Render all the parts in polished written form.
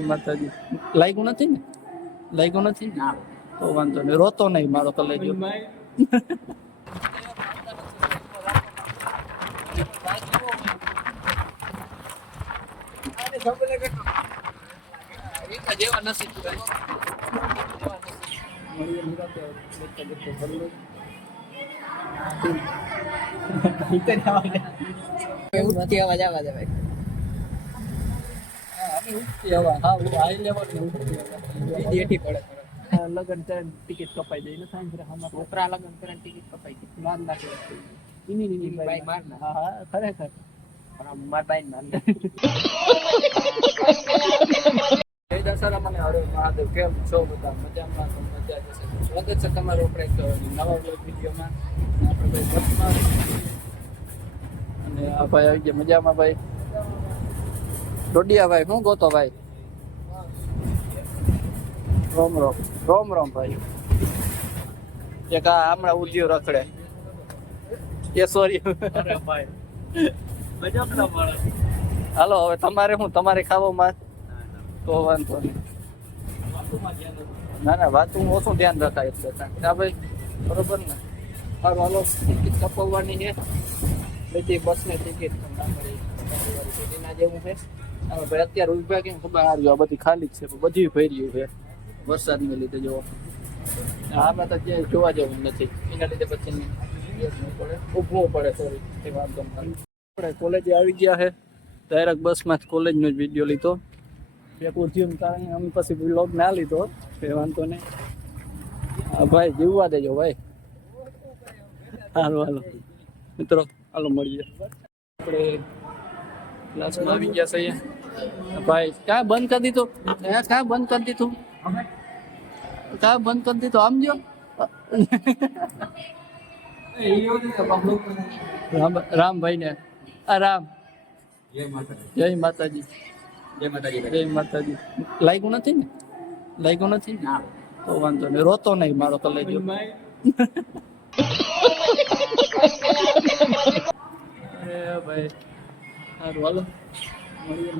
માતાજી લાગ્યું નથી ને લાગ્યું નથી ને તો વાંધો નહીં રોતો નહીં મારો કલેજો જેવા નથી અવાજ આવા દે ભાઈ લગન ટિકિટ કપાઈ જાય ને છોકરા લગન કરે ટિકિટ કપાઈ ગઈ માર નાખે ભાઈ માર ના હા હા ખરેખર માર ભાઈ માર જય દશહરા મને હરે મહાદેવ કેમ છો બધા મજામાં તો મજા જશે સ્વાગત છે તમારું આપણે એક નવા વ્લોગ વિડીયોમાં આપણે ભાઈ બસમાં અને આ ભાઈ આવી ગયા મજામાં ભાઈ ડોડિયા ભાઈ શું ગોતો ભાઈ રોમ રોમ રોમ રોમ ભાઈ એક આ હમણાં ઉધ્યો રખડે એ સોરી અરે ભાઈ ગજબના માણસ હાલો હવે તમારે શું તમારે ખાવામાં તો વાંધો નહીં ના ના વાત હું ઓછું ધ્યાન રખાય એટલે હા ભાઈ બરોબર ને સારું હાલો ટિકિટ કપાવવાની છે બધી બસની ટિકિટ ના જેવું છે ભાઈ અત્યારે ઉભા કેમ ખબર આવ્યું આ બધી ખાલી જ છે બધી ભર્યું છે વરસાદને લીધે જોવો આમાં તો ક્યાંય જોવા જેવું નથી એના લીધે પછી પડે ઊભવો પડે સોરી એ વાંધો આપણે કોલેજે આવી ગયા છે ડાયરેક્ટ બસમાં જ કોલેજનો જ વિડીયો લીધો એક ઉદ્યોગ કારણે અમે પછી વ્લોગ ના લીધો એ વાંધો નહીં હા ભાઈ જીવવા દેજો ભાઈ હાલો હાલો મિત્રો હાલો મળીએ આપણે ક્લાસમાં આવી ગયા છીએ ભાઈ ક્યાં બંધ કરી દીધું ક્યાં બંધ કરી દીધું ક્યાં બંધ કરી દીધું આમ જો રામભાઈ ને આ રામ જય માતાજી જય માતાજી લાગ્યું નથી ને લાગ્યું નથી ને તો વાંધો નહીં રોતો નહીં મારો કલેજો અરે ભાઈ સારું હાલો મળીએ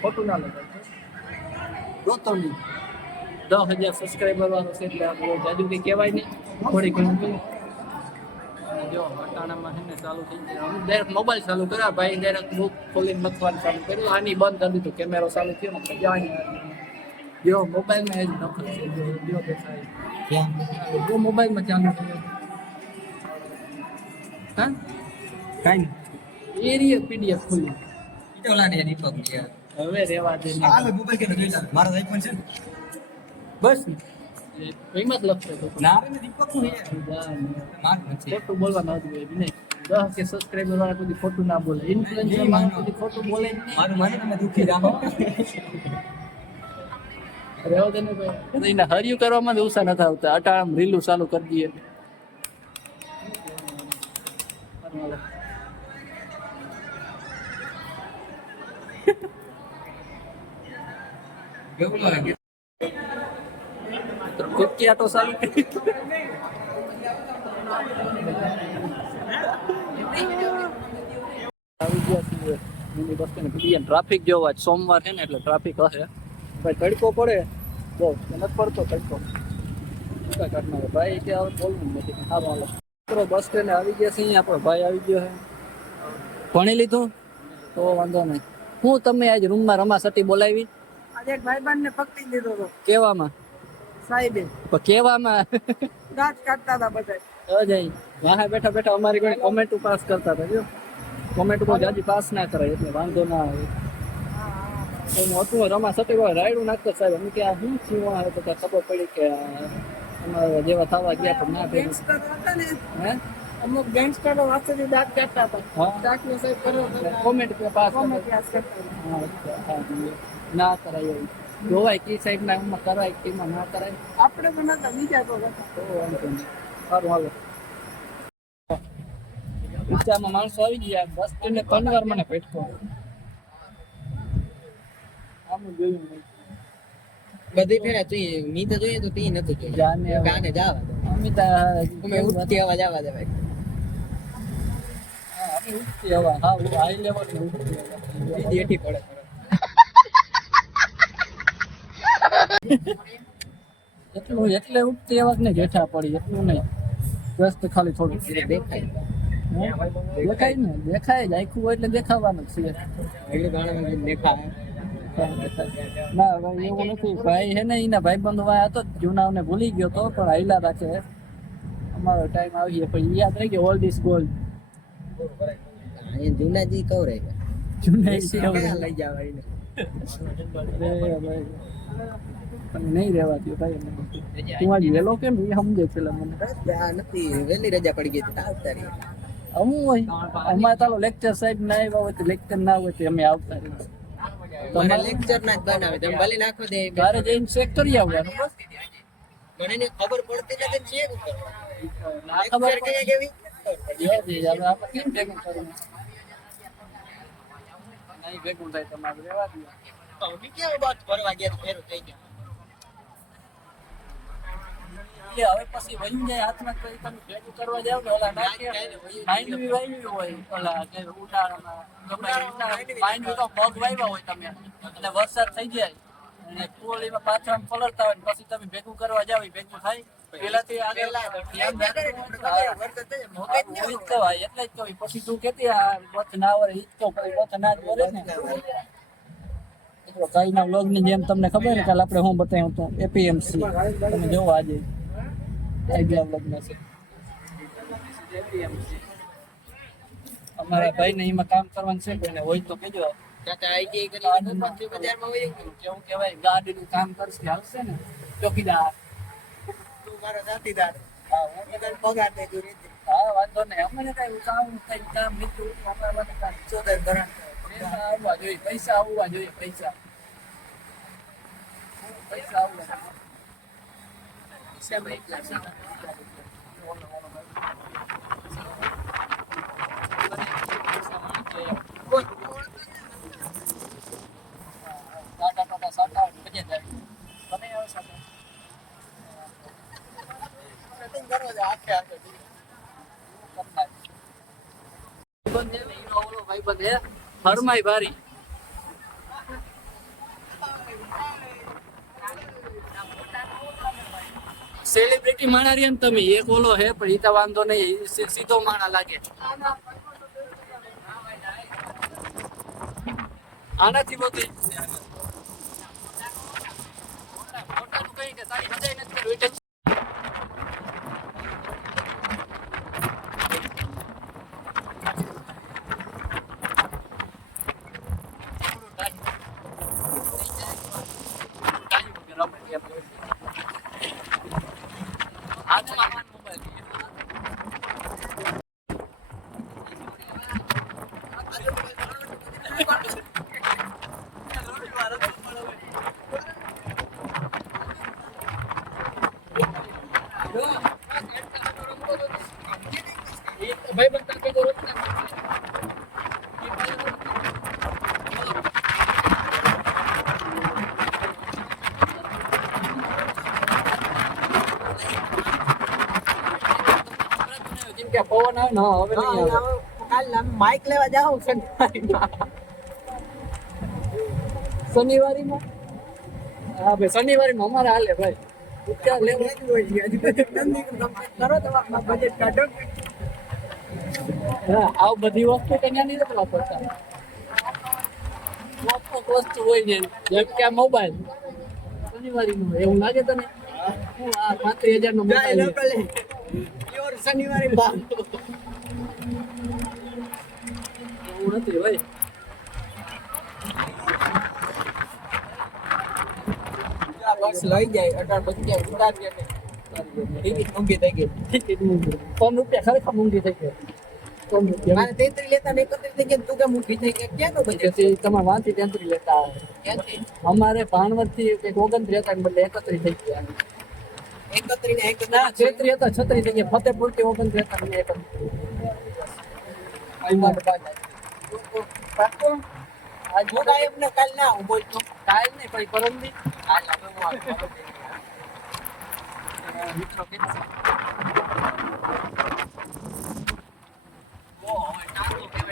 ખોટું ના લગાય રોતો નહીં 10,000 સબસ્ક્રાઈબર વાળો છે એટલે આપણે જાજુ કંઈ કહેવાય નહીં થોડી ઘણી જો અટાણામાં છે ને ચાલુ થઈ જાય હું ડાયરેક્ટ મોબાઈલ ચાલુ કર્યા ભાઈ ડાયરેક્ટ બુક ખોલીને લખવાનું ચાલુ કર્યું આની બંધ કરી દીધું કેમેરો ચાલુ થયો ને મજા આવી જો મોબાઈલમાં એ જ નખર છે જો દેખાય જો મોબાઈલમાં ચાલુ થયો હા કાઈ એરિયા પીડીએફ ખોલી ઈટોલા ને દીપક હવે રેવા દે હાલ મોબાઈલ કે જોઈ લે મારો આઈફોન છે બસ એમાં જ લખતો હતો ના રે દીપક નું હે માર નથી ખોટું બોલવા ના જોઈએ વિનય 10 કે સબસ્ક્રાઇબર વાળા કોઈ ખોટું ના બોલે ઇન્ફ્લુએન્સર માં કોઈ ખોટું બોલે મારું મને તમે દુખી રાખો રેવા દે ને ભાઈ એના હરિયું કરવામાં જ ઉસા નથી આવતા અટામ રીલું ચાલુ કરી દઈએ કેવું લાગે કુકી આટો ચાલુ કરી આવી ગયા છીએ મિની બસ સ્ટેન્ડ પીડીએમ ટ્રાફિક જોવા જ સોમવાર છે ને એટલે ટ્રાફિક હશે ભાઈ તડકો પડે બહુ નથી પડતો તડકો શું કાઢનાર ભાઈ કે હવે બોલવું નથી સારું હાલો મિત્રો બસ સ્ટેન્ડ આવી ગયા છે અહીંયા આપણો ભાઈ આવી ગયો છે ભણી લીધું તો વાંધો નહીં હું તમે આજ રૂમમાં રમાસટી બોલાવી આજે એક ભાઈબંધ ને પકડી લીધો હતો કેવામાં સાહેબે પણ કેવામાં દાંત કાઢતા હતા બધા અજય વાહે બેઠા બેઠા અમારી કોઈ કોમેન્ટ પાસ કરતા હતા જો કોમેન્ટ કોઈ જાજી પાસ ના કરાય એટલે વાંધો ના આવે એમ હતું રમા સટી રાયડું નાખતો સાહેબ અમે કે આ શું થયું આવે તો ખબર પડી કે અમારા જેવા થવા ગયા પણ ના ભેગું ગેંગસ્ટર હતા ને હે અમુક ગેંગસ્ટરો વાસ્તવથી દાંત કાઢતા હતા હા દાંતને સાહેબ કરો કોમેન્ટ પાસ કોમેન્ટ ક્લાસ કરતા ના કરાય એવું જોવાય કે સાહેબ ના એમાં કરાય કે એમાં ના કરાય આપણે પણ નતા બીજા તો તો વાંધો નહીં સારું હાલો રિક્ષામાં માણસો આવી ગયા બસ સ્ટેન્ડે 3 વાર મને ભેટકો આમ જોયું નહીં બધી ફેરા મી તો જોઈએ તો તી નતું જોઈએ જાને ગાને જાવા દે અમિતા તમે ઉઠતી અવાજ આવવા દે ભાઈ ઉઠતી હવા હા હાઈ લેવલ ની ઉઠતી હવા જેઠી પડે એટલું એટલે ઉઠતી હવા ને જેઠા પડી એટલું નહીં બસ તો ખાલી થોડું દેખાય દેખાય ને દેખાય જ આખું હોય એટલે દેખાવાનું જ છે એટલે ગાણા દેખાય ના ભાઈ એવું નથી ભાઈ હે ને એના ભાઈ બંધ હતો જૂનાઓને ભૂલી ગયો તો પણ હાઈલા રાખે અમારો ટાઈમ આવી ગયો પછી યાદ રહી ગયો ઓલ્ડ ઇઝ ગોલ્ડ અહીંયા જૂનાજી કહું રહે જૂના લઈ જાવ નહીં રહેવા દો ભાઈ તમારી વેલો કેમ એ સમજે પેલા મને નથી વહેલી રજા પડી ગઈ તાવ તારી અમુક હોય અમારે તારો લેક્ચર સાહેબ ના આવ્યા હોય તો લેક્ચર ના હોય તો અમે આવતા રહીએ તમારા લેક્ચર ના જ બનાવે તમે ભલે નાખો દે તારે જઈને ચેક કરી આવવાનું બસ મને એને ખબર પડતી નથી ચેક કરો ના ખબર કે કેવી આપણે કેમ ભેગું કરવું નહીં ભેગું થાય તમારે રહેવા દો અમે કેવું વાત ભરવા ગયા ફેર થઈ ગયા હવે પછી વયું જાય હાથમાં તો તમે ભેગું કરવા જાવ ને ઓલા નાખે માંડવી વાવી હોય ઓલા કે ઉનાળામાં માંડવી તો પગ વાવ્યા હોય તમે એટલે વરસાદ થઈ જાય અને કુવાળીમાં પાછા પલળતા હોય પછી તમે ભેગું કરવા જાવ ભેગું થાય પેલાથી આગળ ધ્યાન રાખવું એટલે જ કહું પછી તું કેતી આ બથ ના વરે ઈ તો બથ ના જ વરે ને કઈ ના વ્લોગ ની જેમ તમને ખબર ને કાલે આપણે હું બતાવ્યું તો એપીએમસી તમે જોવો આજે આઈડિયા વ્લોગ માં છે એપીએમસી અમારા ભાઈ ને એમાં કામ કરવાનું છે કોઈને હોય તો કેજો ચાચા આઈટી કરી બજારમાં હોય કેવું કહેવાય ગાડી નું કામ કરશે હાલશે ને ચોકીદાર તું મારો સાથીદાર હા હું તને પગાર દે તું રીતે હા વાંધો નહીં અમને કઈ કામ મિત્રો અમારા માટે ચોદર કરણ પૈસા આવવા જોઈએ પૈસા આવવા જોઈએ પૈસા આવવા ફરમાઈ ભારી સેલિબ્રિટી માણા રહ્યા ને તમે એક ઓલો હે પણ ઈ તો વાંધો નહીં સીધો માણા લાગે આનાથી બધું મોટાનું કઈ કે તારી હજાય નથી કરવી હાથમાં મોબાઈલ ભાઈ બતા કે જરૂરત કે પવન આવે ને હવે નહીં આવે કાલ માઈક લેવા જાવ શનિવારીમાં હા ભાઈ શનિવારીમાં અમારે હાલે ભાઈ ઉપચાર લેવો કરો તમારા બજેટ કાઢો હા આવ બધી વસ્તુ તો અહીંયા નહીં નથી વાપરતા વસ્તુ હોય છે જેમ કે આ મોબાઈલ શનિવારીનું એવું લાગે તને હું આ 35,000 નો મોબાઈલ શનિવારે એવું નથી ભાઈ બસ લઈ જાય 18 ઉતારી ટિકિટ મોંઘી થઈ ગઈ ટિકિટ મૂંઘી ₹100 ખરેખર મૂંઘી થઈ ગઈ ₹100 મારે 33 લેતા ને 31 થઈ ગયા તું કે મોંઘી થઈ ગઈ ક્યાંનો બજેટ પછી તમારે વાંચી 33 લેતા આવે ક્યાંથી અમારે ભાણવડથી 29 હતા ને બદલે 31 થઈ ગયા 31 ને 1 ના 33 હતા 36 થઈ ગયા ફતેપુરથી 29 હતા ને 31 પાકો આજ હું કાંઈ એમને કાલ ના હું બોલતો કાલ નહીં પછી પરમદી હાલ હવે હું આવું. મિત્રો કેટલા ઓ હવે ટાંકો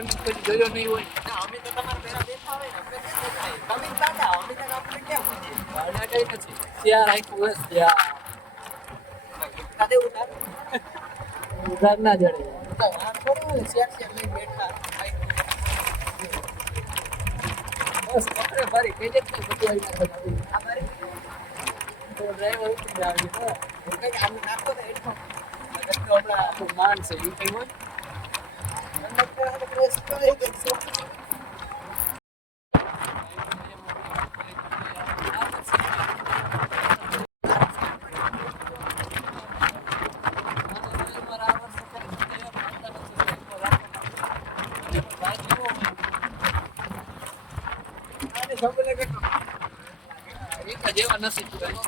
તમે કોઈ જોયો નહીં હોય ના અમે તો તમારા ભેરા બેઠા હોય ને અમને કેમ દેખાય? તમે જ દાદા અમે તો આપણે ક્યાં પૂછીએ? ભાડા કઈ નથી ત્યાં રાખ્યું હોય ત્યાં દાદે ઉતાર ઉધાર ના જડે આ થોડું હોય શેર લઈને બેઠા બસ પકડે મારી કઈ જગ્યાએ બધું આવી નાખે આ મારી તો ડ્રાઈવર ઉતરી જાય કઈ આમ નાખો ને હેઠો અગર તો આપણા આપણું માન છે એ કઈ હોય કંડક્ટર આપણે પ્રેસ કરે કે શું આને સંભળે કેટલો એક જેવા નસીબ ભાઈ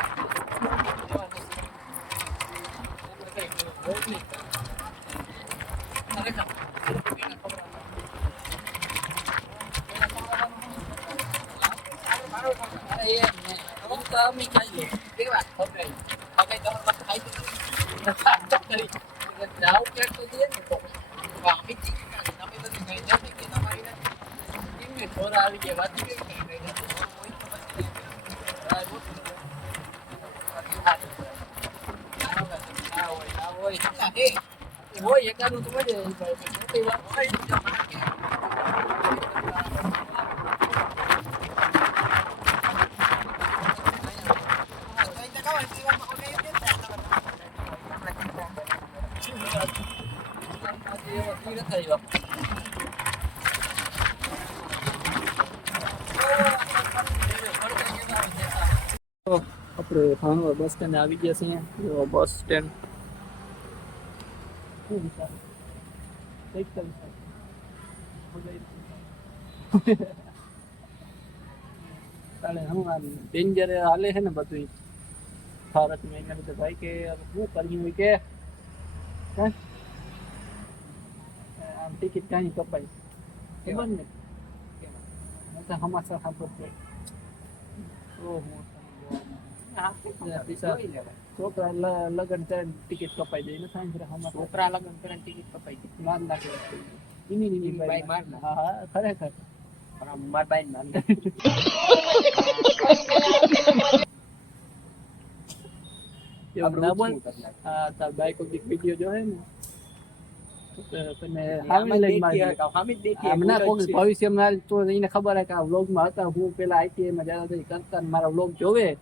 કેવા ખબર હવે તમારે પાસે ખાઈ તો અમે ચીકી તમે તો કઈ નથી કે તમારી નથી આવી ગયા વાત કેવી કરી રહી હોય એકાનું તો મજા મોટી વાત આપણે ભાણવા બસ સ્ટેન્ડ આવી ગયા છીએ જો બસ સ્ટેન્ડ ડેન્જર હાલે છે ને બધું ભારત માં એના લીધે ભાઈ કે શું કર્યું હોય કે આમ ટિકિટ કાંઈ કપાઈ ખબર ને સમાચાર સાંભળતો છોકરા લગન કરે ટિકિટ કપાઈ દે ને છોકરા લગ્ન કરે ટિકિટ કપાઈ ગઈ માર નાખે બાઈ માર નાખે. હા હા ખરેખર પણ માર બાઈ માન એવું ના બોલ આ તાર બાઈક એક વિડિયો જો હે ને તો તમે હામી લઈ મારી હમણાં કોઈ ભવિષ્યમાં તો એને ખબર હે કે આ વ્લોગમાં હતા હું પેલા આઈટીઆઈ માં જતા કરતા મારા વ્લોગ જોવે